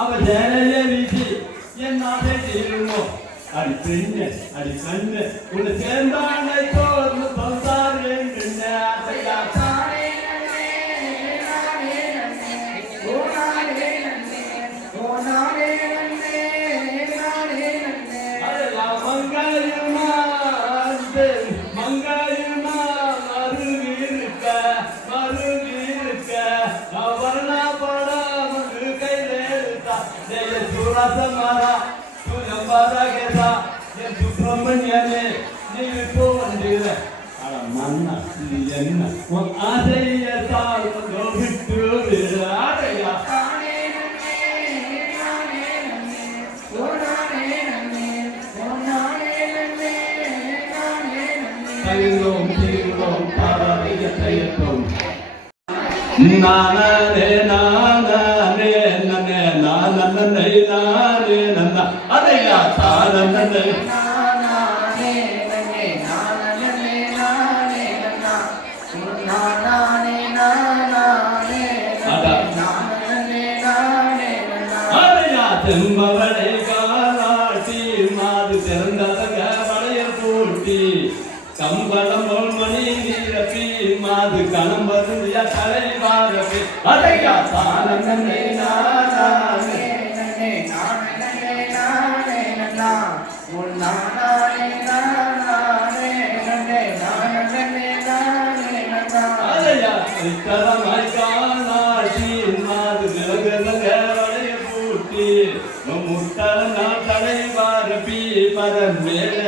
அவன் சேலைய வீசி என் நாளே தீருமோ அடி பெண்ணு அடி கண்ணு உன்னை சேர்ந்தானை தோர்ந்து பந்தாரு Mara, tu lambada kesa, ye Subramanyane, ni vipo andile. Ala manna, liyenna, wa adeya sal mando vittu adeya. Tayilom tayilom paradiya tayilom. Nana ne nana ne nane nana ne nane nana adeya nana ne nana ne nane nana ne nane nana nana ne nana ne nana ne nane nana adeya tembavale kalati maadu serandalaga valayal pooti கம்பளமோல் மணி நீரப்பி மாது கணம்பருந்திய தலைவாரப்பி அதையா தானே நானே நனே நானே நானே நன்னா உன் நானே நானே நனே நானே நானே நன்னா அதையா இத்தரமாய் காணாடி மாது விலகலக வளைய பூட்டி முத்தன தலைவாரப்பி பரன் மேல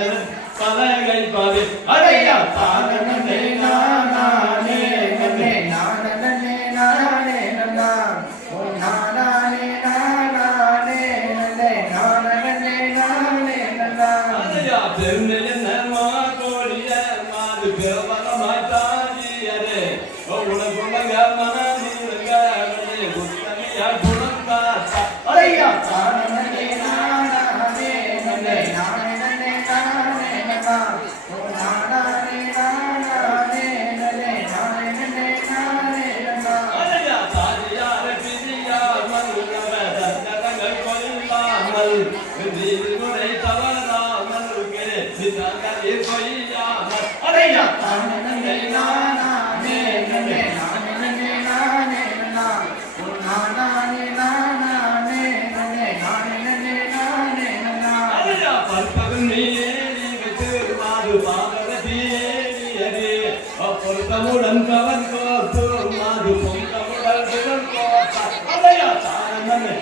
பலகை பாவே அடையா தானே நானே நனே நானே நானே நன்னா ஓ நானே நானே நனே நானே நானே நன்னா அடையா தெருநே நமா கோடிய மாது பெருமன மாதாஜியரே ஓ உலகுலக மனதிலக மனே குத்தமியா குணங்கா அடையா தானே நானே நனே நானே பொருத்தமுடன் கவன் கோத்து மாது பொங்கமுடன் விரல் கோத்தா அதையா தானே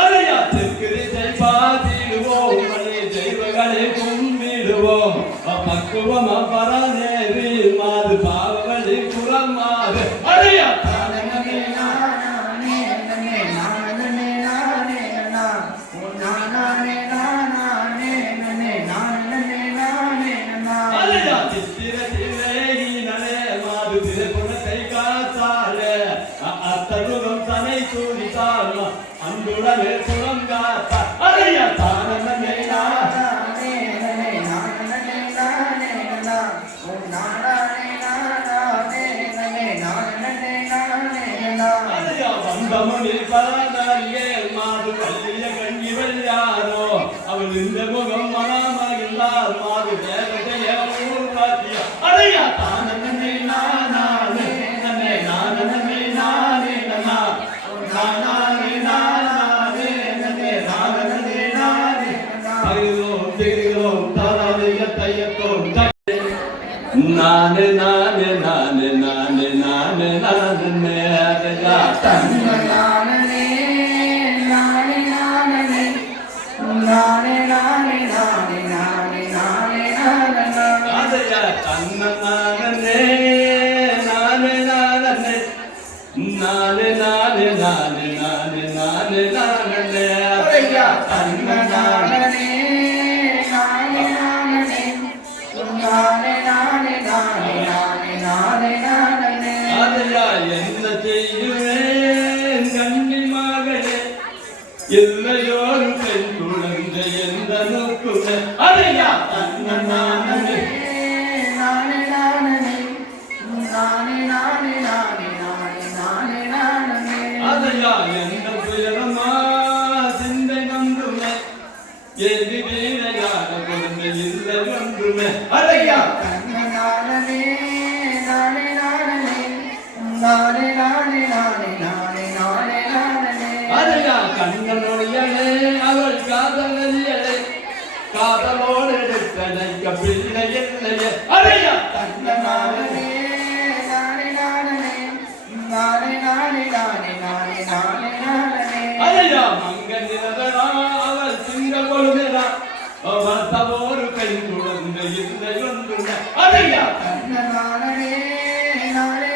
அதையா தெற்கிரி ஜெய்பாதிடுவோம் மணி தெய்வங்களை கும்பிடுவோம் பக்குவம் பரநேரி மாது பாவவழி புறமாது அதையா தானே அத்தகுணம் தனை சூடித்தால் அன்புடனே சுரங்காத்த அதையா தானே நானே நனே நானே நானே நன்னா ஓ நானே நானே நனே நானே நானே நன்னா அதையா வந்தமணி பரதாரியே மாது கல்லிய கண்ணிவள் யாரோ அவள் இந்த முகம் மனமாகின்றார் மாது தேவதைய ஊர்வாதிய அதையா தானே நானே நனே நானே நானே நன்னா ஓ நானே நானே நனே நானே நானே அகிலோம் திரிலோம் தாராதிய தையத்தோம் நானே நானே நானே நானே நானே நானே அதையா தன்ன நானே நானே நானே நானே நானே நானே நானே நானே நானே அதையா தன்ன நானே நானே நானே நானே நானே நானே நானே நானே நானே அதையா தன்ன நானே நானே நானே நானே நானே நானே நானே நானே நானே அதையா என்ன செய்யுவேன் கண்ணி மகளே இல்லையோரும் பெண் குழந்தை எந்த நோக்குமே அதையா தன்ன நானே கொடுமை அதையா நானே நானே நானே நானே நானே நானே நானே நானே நானே அதையா கண்ணனுடையனே அவள் காதலியலே காதலோடு எடுக்கணைக்க பிள்ளை இல்லையே அதையா நானே நானே நானே நானே நானே நானே நானே நானே நானே அதையா மங்க நிறதனா அவள் சிங்க கொழுதனா அவத்தவோரு கை துளந்து இல்லை ஒன்றுமே அதையா நானே நானே நானே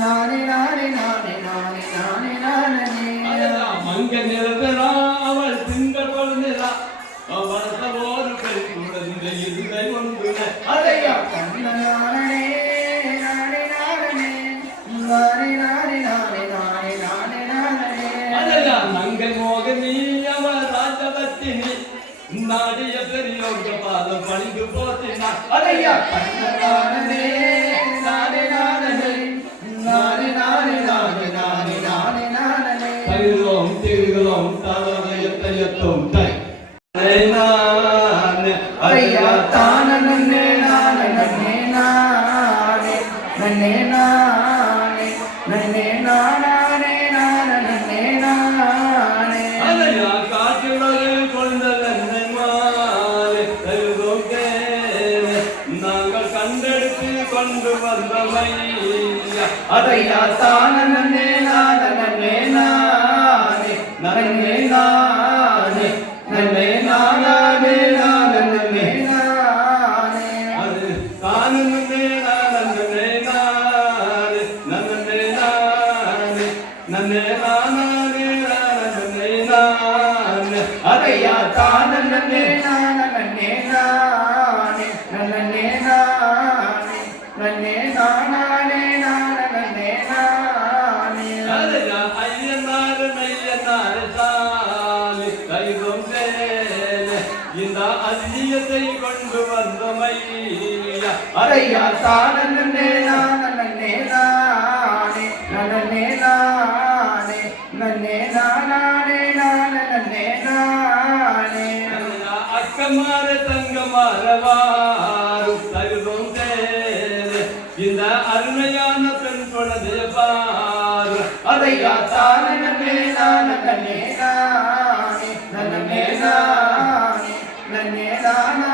நானே நானே நானே நானே நானே நானே அதையா மங்க நிறதனா அவள் சிங்க கொழுதனா அவத்தவோரு கை துளந்து இல்லை ஒன்றுமே அதையா நானே நானே நானே நானே நானே நானே நானே நானே நானே அதையா நங்கை மோகினி அவள் ராஜபத்தினி நாடிய பெரியோங்க பாதம் பணிந்து போத்தினா அதையா நானே நானே நானே நானே நானே நானே நானே நானே நானே தருகிறோம் திருகிறோம் தலதையத்தையத்தும் தை நானே ஐயா தான நன்னே நானே நன்னே நானே நன்னே நானே நன்னே நானே நானே நன்னே நானே அதையா காற்றுலகு கொண்டதென்னை மாலே தருகிறோம் தேனே நாங்கள் கண்டெடுத்து கொண்டு வந்தமையா அதையா தான நன்னே நானே நன்னே நானே நன்னே நானே நன்னே நானே நானே நன்னே நானே அது தானுமே நானே நானே நன்னே நானே நன்னே நானே நானே நானே அதையா தான நன்னே நானே நன்னே நானே நன்னே நானே நன்னே நானே நானே நன்னே நானே அதையா ஐயனாரு மெய்யனாரு சாமி கைதும் தேனே இந்த அதியத்தை கொண்டு வந்தமையா அதையா தான நன்னே நானே நன்னே நானே நன்னே நானே நன்னே நானே நானே நன்னே நானே அக்கமார தங்கமாரவாரு தருதும் தேனே இந்த அருமையான பெண் குழந்தைய பாரு அதையா தான நன்னே நானே நன்னே நானே நன்னே நானே நன்னே நானே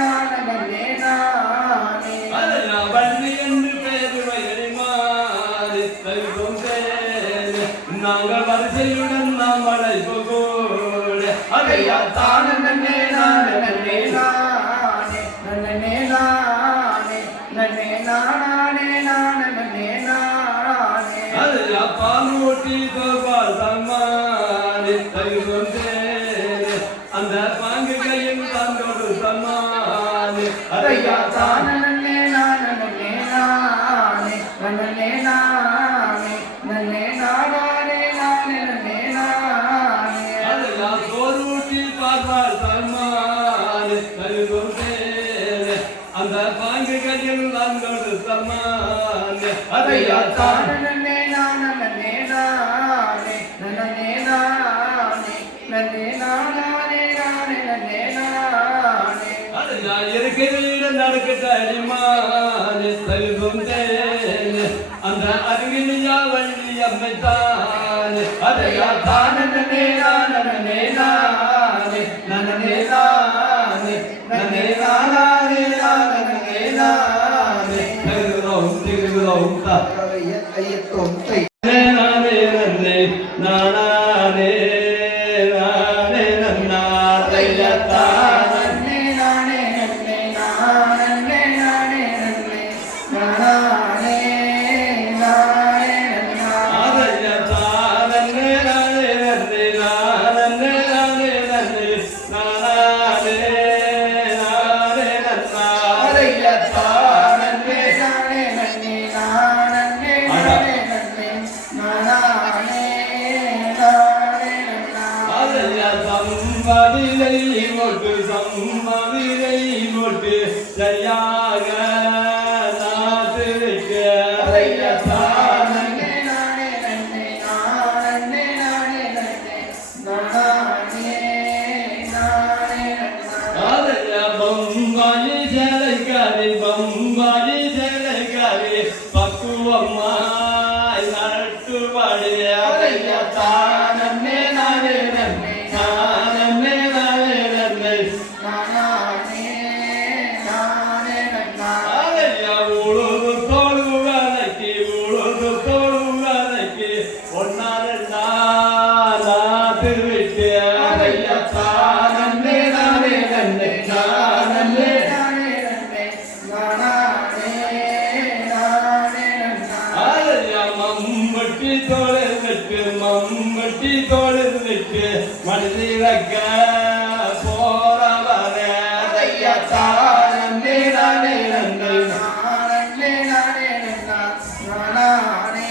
நானே நன்னே நானே அதையா வள்ளி என்று பேரு வயலிமாறு தருதும் தேனே நாங்கள் வரிசையுடன் நாம் அழைப்பு கூட அதையா தான நன்னே நானே நன்னே நானே நன்னே நானே நன்னே நானே நானே நன்னே நானே அதையா பாலூட்டி கோபால் சம்மானி தருதும் தேனே அந்த பாங்கு கையில் தந்தோடு சம்மானி அதையா தான நன்னே நானே நன்னே நானே நன்னே நானே நன்னே நானே நானே நன்னே நானே அதையா சோறுட்டி பார்ப்பார் சம்மானி தருதும் தேனே அந்த பாங்கு கையில் தந்தோடு சம்மானி அதையா அதையா தான நன்னே நானே நன்னே நானே நன்னே நானே நன்னே நானே நானே நன்னே நானே அதையா இருக்கிற நடக்கிட்ட அடிமானி தருதும் தேனே அந்த அருகினியா வள்ளி அம்மை தானே அதையா தான நன்னே நானே நன்னே நானே நன்னே நானே நன்னே நானே நானே நன்னே நானே திருகிறோம் திருகிறோம் தா ஐயத்தோம் தை நானே நன்னே நானே நானே நன்னாரையத்தா நன்னே நானே நன்னே நானே நானே நன்னே நானே நானே நன்னா அதையத்தா நன்னே நானே நன்னே நானே நானே நன்னே நானே நானே நன்னா அதையா தான நன்னே நானே நன்னே நானே நானே நன்னே நானே நானே நன்னா அதையா சம்பாதிரை மொட்டு சரியாக நாத்திருக்க அதையா தான நன்னே நானே நன்னே நானே நானே நன்னே நானே நானே நன்னா அதையா பொம்மை நன்னே நானே நன்னே நானே நானே நன்னா நானே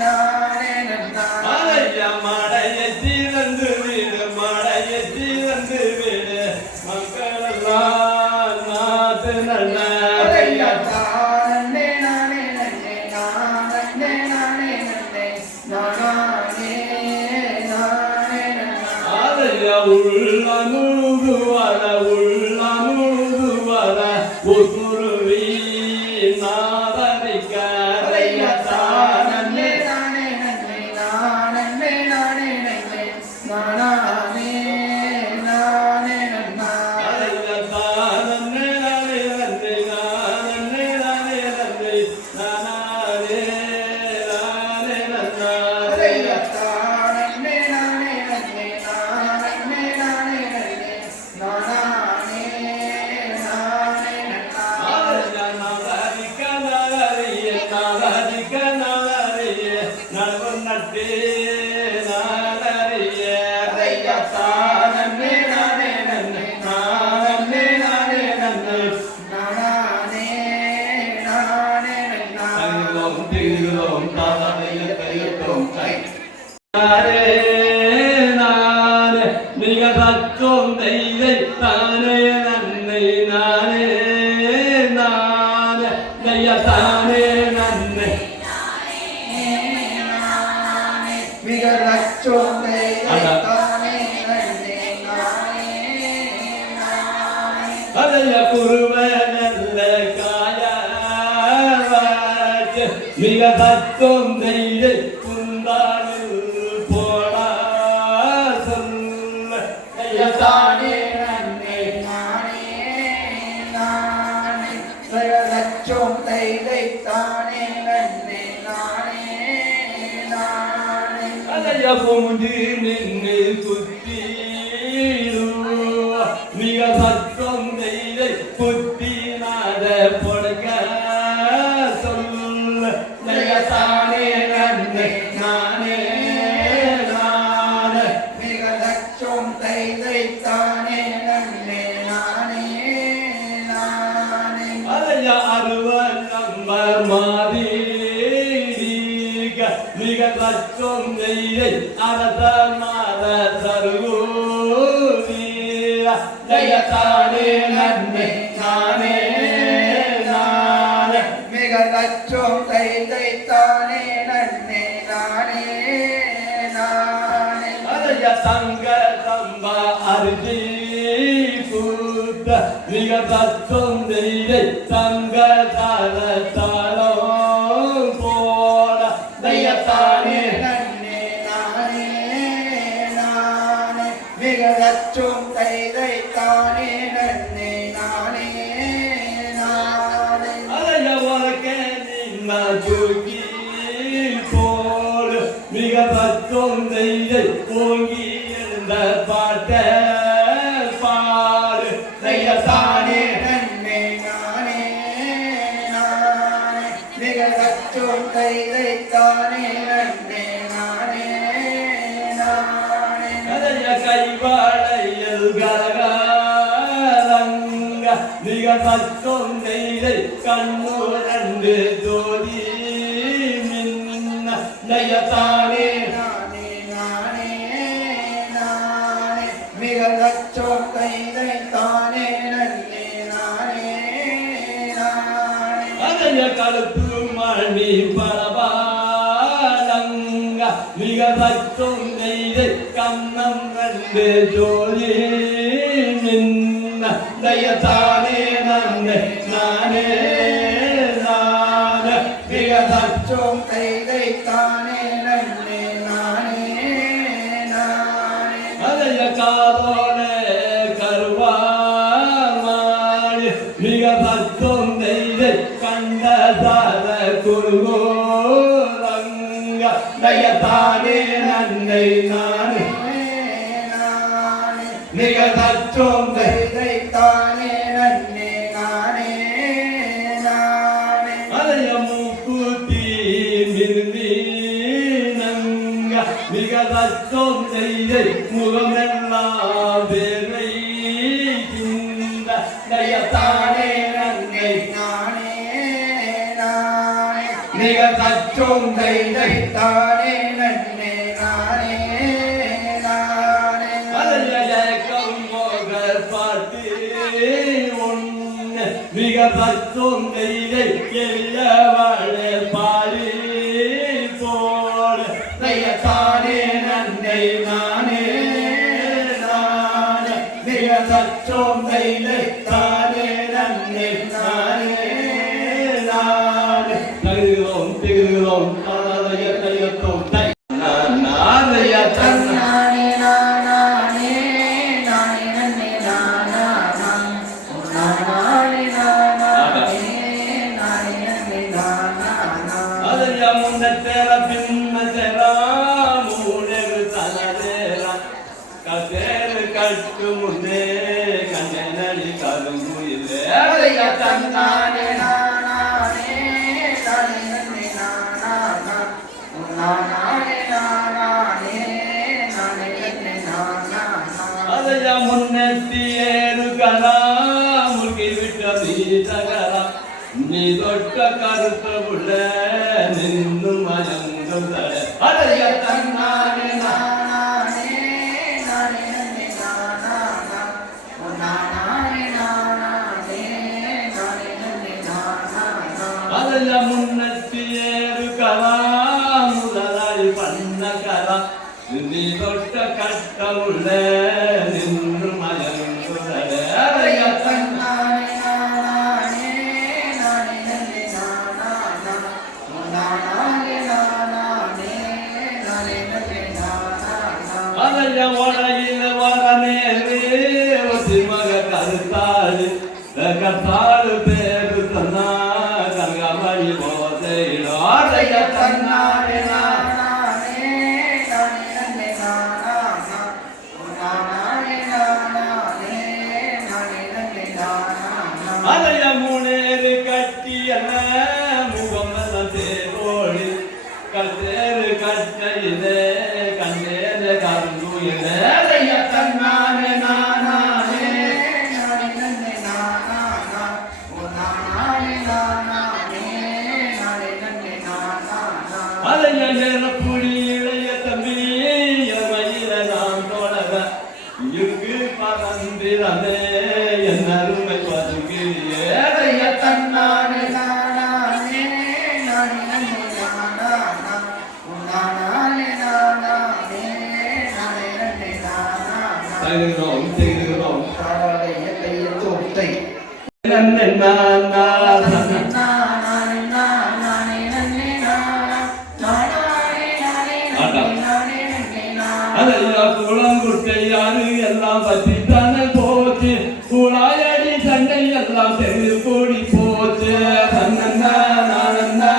நானே நன்னா அலையா மழையத்தி வந்து வீடு மழையத்தி வந்து வீடு மக்களெல்லாம் நாத்து நல்ல அலையா நன்னே நானே நன்னே நானே நானே நன்னே நானே நானே நன்னா அலையா உள்ள முழுதுவர உள்ள முழுதுவர உசுருவி நாதரிக்க அலையா நன்னே நானே நன்னே நானே நானே நன்னே நானே நானே நன்னா அலையா தானே நானே நன்றி நானே நானே நன்றி நானே நானே நன்னா அலையா நன்னே நானே நன்னே நானே நானே நன்னே நானே நானே நன்னா அலையா நாகரிக நாகரியே நாகரிக நாகரியே நடுவு நட்டே நாகரியே அலையா நன்னே நானே நன்னே நானே நானே நன்னே நானே நானே நன்னா தங்கிலோம் திகிலோம் தாதைய தையத்தோம் கை நானே மிக தத்தோம் தெய்தை தானே நன்னை நானே நானே தைய தானே நன்னை மிக ரச்சோந்தை தானே நன்னே நானே நானே அதைய குருவ நல்ல காயாச்சு மிக தத்தோம் தெய்தை குந்தாளில் போடா சொல்ல தைய தானே நன்னே நானே நானே மிக ரச்சோந்தை தானே நன்னே நானே நானே அலைய பொமுதி நின்று குத்திடுவா மிக சத்தம் தெய்தை குத்தினாத பொடுக்க சொல்ல நய தானே நன்னை நானே நானே மிக ரச்சோந்தை தானே நன்னே நானே நானே அலைய அருவன் நம்பர் மாறீக மிக சத்தம் தெய்தை அரச மாத சருகூரிய நய தானே நன்னை நானே நானே மிக ரச்சோந்தை தானே நன்னே நானே நானே அலைய தங்க தம்ப அரிசி கூத்த மிக தத்துவம் தெய்தை தங்க தர தரம் போட தையத்தானே நன்னே நானே நானே மிக ரச்சோந்தை தானே நன்னே நானே நானே அலைய உனக்கே நின்ன ஜோகி போடு மிக தத்துவம் தெய்தை ஓங்கி எழுந்த பாட்ட பாடு தையத்தானே நன்னே நானே நானே மிக ரச்சோந்தை தானே நன்னே நானே நானே அதைய கைவாழையில் கலகாரங்க மிக சத்தம் தெய்தை கண்ணு ரெண்டு ஜோதி மின்ன நயத்தானே நானே நானே நானே மிக ரச்சோந்தை தானே நன்னே நானே நானே அதைய கழுத்து மணி பரவாலங்க மிக சத்தம் தெய்தை கண்ணம் ரெண்டு ஜோதி மின்ன நயத்தானே நன்னே நானே நானே மிக ரச்சோந்தை தானே நன்னே நானே நானே அதைய காதோட கருவாமாய் மிக சத்தம் தெய்தை கண்ட சார குருகோரங்க நயத்தானே நன்னை நானே நானே மிக சத்தம் தானே நன்னே நானே நானே அதைய மூக்குத்தி மிருந்தீனங்க மிக சத்தம் தெய்தை முகமெல்லாம் பெருமை தையத்தானே நன்னை நானே நானே மிக தச்சோம் தைதை தானே நன்னே நானே நானே அலையக்கம் மோகர் பாட்டு ஒன்று மிக தச்சோம் தைதை எல்லவளே பாடி போல தையத்தானே நன்னை நானே நானே மிக தச்சோம் தைதை தானே நன்னை நானே நானே தகுதியோம் திகுதியோம் தாதைய தையத்தோம் தை நாதைய தன்ன நானே நானே நானே நன்னே நானே நானே நானே நன்னே நானே ಅದರ ಮುಂದೆ ತೆರ ಭಿನ್ನ ತೆರ ಮೂಡೆರು ತಲದೇರ ಕಸೇರು ಕಟ್ಟು ಮುಂದೆ ಕಣ್ಣೆನಡಿ ಕಲುಗು ಇದೆ ಅಯ್ಯ நானே நானே நானே நன்னே நானே நானே நானே நன்னே நானே ಅದರ ಮುನ್ನೆತ್ತಿಯೇರು ಕರ ಮುಗಿ ಬಿಟ್ಟ ಬೀಜಗರ ನೀ ದೊಡ್ಡ ಕರುತ ಬುಳ್ಳ ನಿನ್ನು ಮಯಂಗುದರೆ ಅದರ ತನ್ನಾನೆ நானே நானே நன்னே நானே நானே நன்னே நானே ಅದರ ಮುನ್ನತ್ತಿಯೇರು ಕರ ಮುದಲಾಯಿ ಬಣ್ಣ ಕರ ನೀ ದೊಡ್ಡ ಕಟ್ಟ ಉಳ್ಳ ನಿನ್ನು ಮಯಂಗುದರೆ ಅದರ ತನ್ನ ಅದರ ಒಳಗಿನ ವರನೇರಿ ಒಸಿ ಮಗ ಕರುತ್ತಾಳಿ ಕರ್ತಾಳು ಬೇರು ತನ್ನ ಗಂಗಮಣಿ ಬೋದೆ ಅದರ ತನ್ನಾನೆ ಅದರ ಮುನೇರು ಕಟ್ಟಿಯಲ್ಲ ಮುಗಮನ ಸೇರೋಳಿ ಕರ್ತೇರು ಕಟ್ಟ ಇದೆ ಕಣ್ಣೇನ ಕರಂದು ಇದೆ ಅದರ ತನ್ನಾನೆ ನಾನೇ ಅದರ ನೆನಪುಡಿ இளைய தம்பி மயில நான் தொடர இங்கு பறந்திரமே என் அருமை பதுங்கியே அதர தன்னானே தகுகிறோம் திகுகிறோம் நன்னை அதெல்லாம் குளங்குட்டை யாரு எல்லாம் பற்றி தானே போச்சு குழாயடி சண்டை எல்லாம் சென்று கூடி போச்சு தன்னன்னா நானன்னா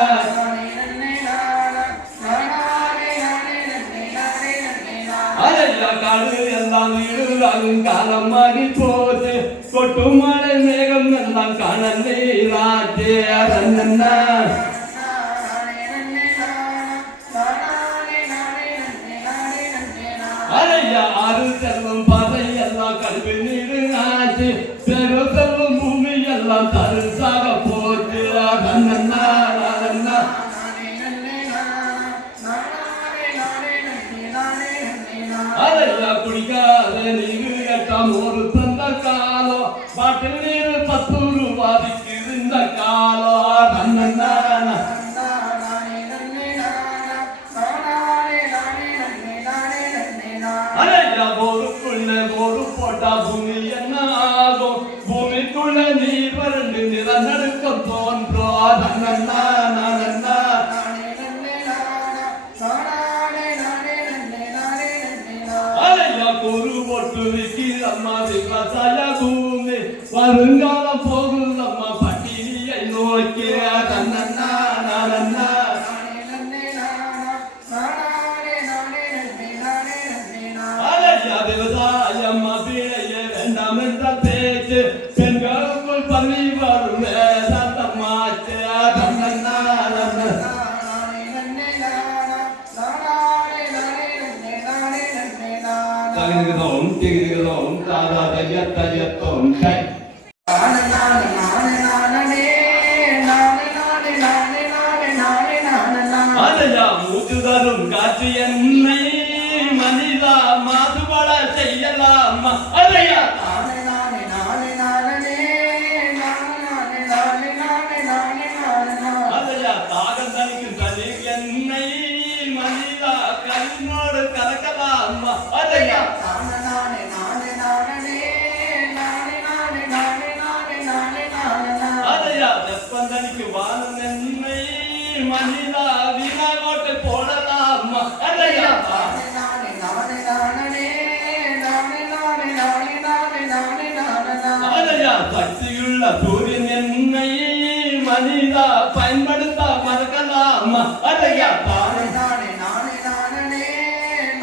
அதெல்லாம் காடு எல்லாம் வீடுகளும் காலம் மாறி போச்சு கொட்டு மழை மேகம் எல்லாம் காணல் நீராச்சு தன்னன்னா அலையா ஆறு செல்வம் பதை எல்லாம் கல்வி நீரு ஆச்சு பெரு செல்வம் பூமி எல்லாம் தருசாக போச்சு கண்ணன்னா நானன்னா அலையா குடிக்காத நீரு எட்டாம் ஒரு தந்த காலம் பாட்டில் நீரு 10 ரூபாய்க்கு இருந்த காலம் கண்ணன்னா அலையா போருக்குள்ள போரு போட்டா பூமி என்ன ஆகும் பூமிக்குள்ள நீர் வறண்டு நிலநடுக்கம் தோன்றும் தன்னன்னா நானன்னா அலையா கூறு போட்டு விற்கிறம்மா விவசாய பூமி வருங்காலம் போகுதம்மா பட்டினியை நோக்கி தன்னன்னா நானன்னா விவசாயம் அபிழைய வேண்டாம் என்ற பேச்சு பெண்களுக்குள் பள்ளி வரும் சத்தமாச்சு தன்னன்னா தகுதிகிறோம் திகுதிகிறோம் தாதா தையத்தோம் கை மனிதா வீணாகோட்டை போடலாமா அதையா நானே நானே நானே நானே நானே நானே நானே நானே நானே நானே அதையா சக்தியுள்ள சூரியன் என்னை மனிதா பயன்படுத்த மறக்கலாமா அதையா நானே நானே நானே நானே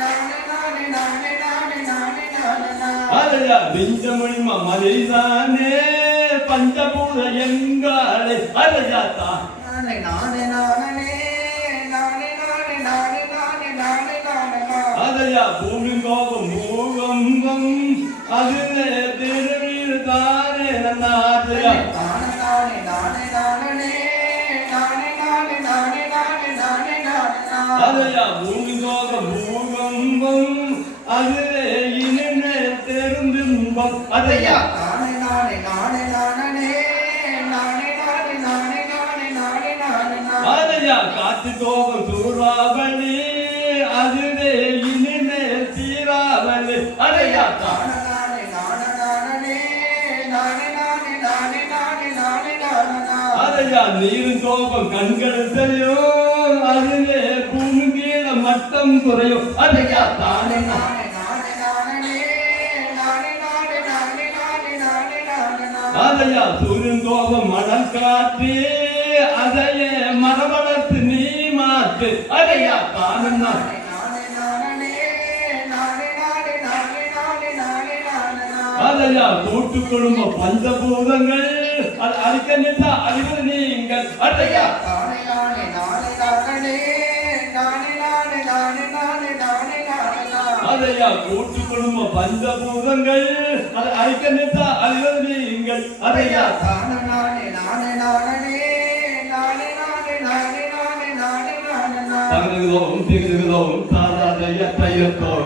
நானே நானே நானே நானே நானே நானே அதையா விஞ்சமொழிமா மனிதானே பஞ்சபூத எங்காலே அதையா தான் நானே நானே நானே நானே நானே நானே நானே நானே நானே அதையா பூமி கோபம் பூகம்பம் அதிலே திருவீடு தானே நன்னாதையா நானே நானே நானே நானே நானே நானே நானே நானே நானே நானே அதையா பூமி கோபம் பூகம்பம் அதிலே இனிமே தெருந்தின்பம் அதையா அதையா நானே நானே நானே நானே நானே நானே நானே நானே நானே நானே அதையா காத்து கோபம் சூறாவளி அதிலே இனிமே தீராவளி அதையா நானே நானே நானே நானே நானே நானே நானே நானே நானே அதையா நீரும் கோபம் கண்கள் தெரியும் அதிலே பூமி கீழ மட்டம் குறையும் அதையா நானே தானே நானே நானே நானே நானே நானே நானே நானே நானே அதையா சூரியன் கோபம் மணல் காற்று அதையே மரவளர்த்து நீ மாற்று அதையா தானும் நானே நானே நானே நானே நானே நானே நானே நானே நானே அதையா கூட்டு குடும்ப பஞ்சபூதங்கள் அது அழிக்க நின்றா அழிவது நீங்கள் அதையா நானே நானே நானே நானே நானே நானே நானே நானே நானே நானே அதையா கூட்டு குடும்ப பஞ்சபூதங்கள் அது அழிக்க நின்றா அழிவது நீங்கள் அதையா நானே நானே நானே நானே நானே நானே நானே நானே நானே நானே தகுதுகிறோம் திகுதுகிறோம் தாராதைய தையத்தோம்